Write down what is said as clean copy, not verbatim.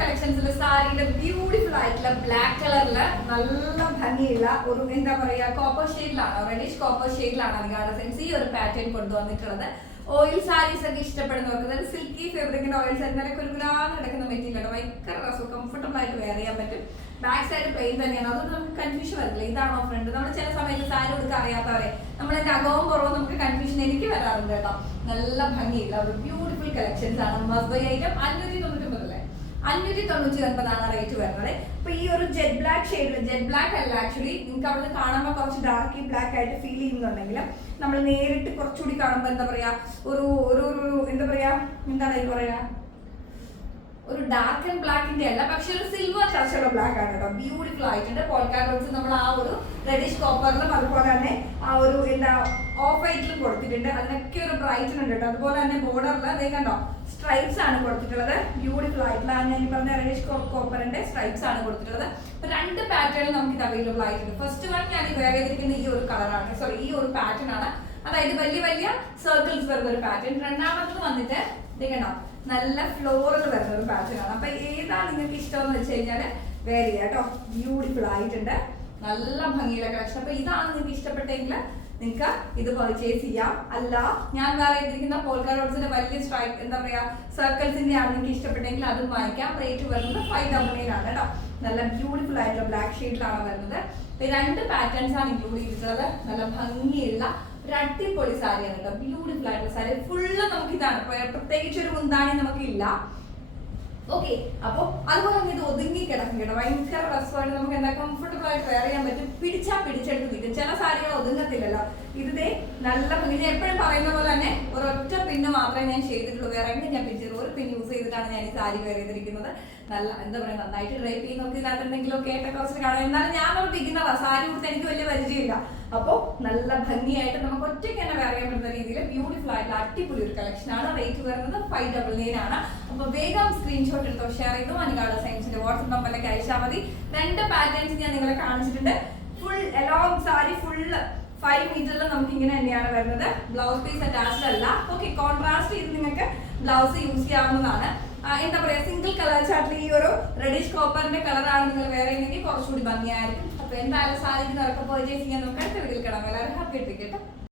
കളക്ഷൻസിൽ സാരിയുടെ ബ്യൂട്ടിഫുൾ ആയിട്ടുള്ള ബ്ലാക്ക് കളറില് നല്ല ഭംഗിയുള്ള ഒരു എന്താ പറയാ കോപ്പർ ഷെയ്ഡിലാണ്, റെഡിഷ് കോപ്പർ ഷെയ്ഡിലാണ് നിങ്ങളുടെ സെൻസ് ഈ ഒരു പാറ്റേൺ കൊണ്ടുവന്നിട്ടുള്ളത്. ഓയിൽ സാരീസ് ഒക്കെ ഇഷ്ടപ്പെടുന്നവർക്ക്, അതായത് സിൽക്കി ഫാബ്രിക്കിന്റെ ഓയിൽ സാരി നല്ല കുരുകുലാന്ന് കിടക്കുന്ന മെറ്റീരിയലാണ്, ഭയങ്കര രസം, കംഫർട്ടബിൾ ആയിട്ട് വെയർ ചെയ്യാൻ പറ്റും. ബാക്ക് സൈഡ് പ്ലെയിൻ തന്നെയാണ്, അതൊന്നും നമുക്ക് കൺഫ്യൂഷൻ വരില്ല. ഇതാണോ ഫ്രണ്ട്, നമ്മൾ ചില സമയത്ത് സാരി കൊടുക്കാൻ അറിയാത്തവരെ നമ്മളതിന്റെ അകവും കുറവും നമുക്ക് കൺഫ്യൂഷൻ എനിക്ക് വരാറുണ്ട് കേട്ടോ. നല്ല ഭംഗിയില്ല ഒരു ബ്യൂട്ടിഫുൾ കളക്ഷൻസ് ആണ്. മസ്ബൈ ഐറ്റം 599 അല്ലേ, 599 റേറ്റ് വരുന്നത്. അപ്പൊ ഈ ഒരു jet black shade, jet black അല്ല ആക്ച്വലി, നിങ്ങൾക്ക് അവിടെ കാണുമ്പോൾ കുറച്ച് ഡാർക്ക് ബ്ലാക്ക് ആയിട്ട് ഫീൽ ചെയ്യുന്നുണ്ടെങ്കിലും നമ്മൾ നേരിട്ട് കുറച്ചുകൂടി കാണുമ്പോൾ എന്താ പറയാ ഒരു ഒരു എന്താ പറയാ, എന്താണ് ഇത് പറയാ, ഒരു ഡാർക്ക് ആൻഡ് ബ്ലാക്കിന്റെ അല്ല, പക്ഷെ ഒരു സിൽവർ ടച്ചുള്ള ബ്ലാക്ക് ആണ് കേട്ടോ. ബ്യൂട്ടിഫുൾ ആയിട്ടുണ്ട്. പോൾക്കാ ഡോട്ട്സ് നമ്മൾ ആ ഒരു റെഡിഷ് കോപ്പറിലും അതുപോലെ തന്നെ ആ ഒരു എന്താ ഓഫ് വൈറ്റിലും കൊടുത്തിട്ടുണ്ട്. അതിനൊക്കെ ഒരു ബ്രൈറ്റൻ ഉണ്ട് കേട്ടോ. അതുപോലെ തന്നെ ബോർഡറിൽ അതേ കണ്ടോ സ്ട്രൈപ്സ് ആണ് കൊടുത്തിട്ടുള്ളത്. ബ്യൂട്ടിഫുൾ ആയിട്ടുള്ള ഞാൻ ഈ പറഞ്ഞ റെഡിഷ് കോപ്പറിന്റെ സ്ട്രൈപ്സ് ആണ് കൊടുത്തിട്ടുള്ളത്. അപ്പൊ രണ്ട് പാറ്റേൺ നമുക്ക് ഇത് അവൈലബിൾ ആയിട്ടുണ്ട്. ഫസ്റ്റ് വൺ ഞാൻ വെയർ ചെയ്തിരിക്കുന്ന ഈ ഒരു കളറാണ്, സോറി ഈ ഒരു പാറ്റേൺ ആണ്, അതായത് വലിയ വലിയ സർക്കിൾസ് വരുന്ന ഒരു പാറ്റേൺ. രണ്ടാമത്തത് വന്നിട്ട് ഇത് കണ്ടോ നല്ല ഫ്ലോറൽ വരുന്ന ഒരു പാറ്റേൺ ആണ്. അപ്പൊ ഏതാണ് നിങ്ങൾക്ക് ഇഷ്ടം എന്ന് വെച്ച് കഴിഞ്ഞാല് വെയർ ചെയ്യാം കേട്ടോ. ബ്യൂട്ടിഫുൾ ആയിട്ടുണ്ട്, നല്ല ഭംഗിയുള്ള കളക്ഷൻ. അപ്പൊ ഇതാണ് നിങ്ങൾക്ക് ഇഷ്ടപ്പെട്ടെങ്കിൽ നിങ്ങൾക്ക് ഇത് പർച്ചേസ് ചെയ്യാം. അല്ല ഞാൻ വേറെ ചെയ്തിരിക്കുന്ന പോൾക്കാ ഡോട്ട്സിന്റെ വലിയ സ്ട്രൈപ്പ് എന്താ പറയാ സർക്കിൾസിന്റെ ആണ് നിങ്ങൾക്ക് ഇഷ്ടപ്പെട്ടെങ്കിൽ അതും വാങ്ങിക്കാം. റേറ്റ് വരുന്നത് 599 ആണ് കേട്ടോ. നല്ല ബ്യൂട്ടിഫുൾ ആയിട്ടുള്ള ബ്ലാക്ക് ഷെയ്ഡിലാണ് വരുന്നത്. രണ്ട് പാറ്റേൺസ് ആണ് ഇൻക്ലൂഡ് ചെയ്തിട്ടുള്ളത്. നല്ല ഭംഗിയുള്ള ഒരു അടിപൊളി സാരിയാണ് കേട്ടോ. ബ്യൂട്ടിഫുൾ ആയിട്ടുള്ള സാരി ഫുള്ള് നമുക്ക് ഇതാണ്, പ്രത്യേകിച്ച് ഒരു മുന്താണി നമുക്കില്ല. ഓക്കെ, അപ്പൊ അതുപോലെ തന്നെ ഇത് ഒതുങ്ങി കിടക്കും കേട്ടോ. ഭയങ്കര രസമായിട്ട് നമുക്ക് എന്താ കംഫർട്ടബിൾ ആയിട്ട് വെയർ ചെയ്യാൻ പറ്റും. പിടിച്ചെടുത്ത് നിൽക്കും. ചില സാരികൾ ഒതുങ്ങത്തില്ലല്ലോ. ഇതേ നല്ല ഭംഗി. ഞാൻ എപ്പോഴും പറയുന്ന പോലെ തന്നെ ഒരൊറ്റ പിന്ന് മാത്രമേ ഞാൻ ചെയ്തിട്ടുള്ളൂ, വേറെ എങ്ങനെ ഞാൻ പിടിച്ചത് ഒരു പിൻ യൂസ് ചെയ്തിട്ടാണ് ഞാൻ ഈ സാരി വെയർ ചെയ്തിരിക്കുന്നത്. നല്ല എന്താ പറയുക, നന്നായിട്ട് ഡ്രൈപ്പ് ചെയ്യുന്ന നമുക്ക് ഇതിനകത്ത് എന്തെങ്കിലും കേട്ട കുറച്ച് കാണാം. എന്നാലും ഞാൻ ഒരു ബിഗിനറാ, സാരി കൊടുത്ത് എനിക്ക് വലിയ പരിചയമില്ല. അപ്പോൾ നല്ല ഭംഗിയായിട്ട് നമുക്ക് ഒറ്റയ്ക്ക് തന്നെ വെയർ ചെയ്യാൻ പറ്റുന്ന രീതിയിൽ ബ്യൂട്ടിഫുൾ ആയിട്ടുള്ള അടിപൊളി ഒരു കളക്ഷൻ ആണ്. റേറ്റ് വരുന്നത് 599 ആണ്. അപ്പൊ വേഗം സ്ക്രീൻഷോട്ട് എടുത്തോ, ഷെയർ ചെയ്തോ. അനുകാട സയൻസിന്റെ വാട്സ്ആപ്പ് നമ്പറിലേക്ക് അയച്ചാൽ മതി. രണ്ട് പാറ്റേൺസ് ഞാൻ നിങ്ങളെ കാണിച്ചിട്ടുണ്ട്. ഫുൾ എലോങ് സാരി ഫുള്ള് 5 മീറ്ററിൽ നമുക്ക് ഇങ്ങനെ തന്നെയാണ് വരുന്നത്. ബ്ലൗസ് പീസ് അറ്റാച്ച്ഡ് അല്ല. ഓക്കെ, കോൺട്രാസ്റ്റ് ചെയ്ത് നിങ്ങൾക്ക് ബ്ലൗസ് യൂസ് ചെയ്യാവുന്നതാണ്. എന്താ പറയാ, സിംഗിൾ കളർ ചാർട്ടിൽ ഈ ഒരു റെഡിഷ് കോപ്പറിന്റെ കളറാണ് നിങ്ങൾ വേറെ ചെയ്യുന്നെങ്കിൽ കുറച്ചുകൂടി ഭംഗിയായിരിക്കും. അപ്പൊ എന്തായാലും സാരിക്ക് നിറക്കെ പർച്ചേസ് ചെയ്യാൻ നമുക്ക് അടുത്ത വീഡിയോയിൽ കാണാം. എല്ലാവരും ഹാപ്പി ആയിട്ടിരിക്കട്ടെ.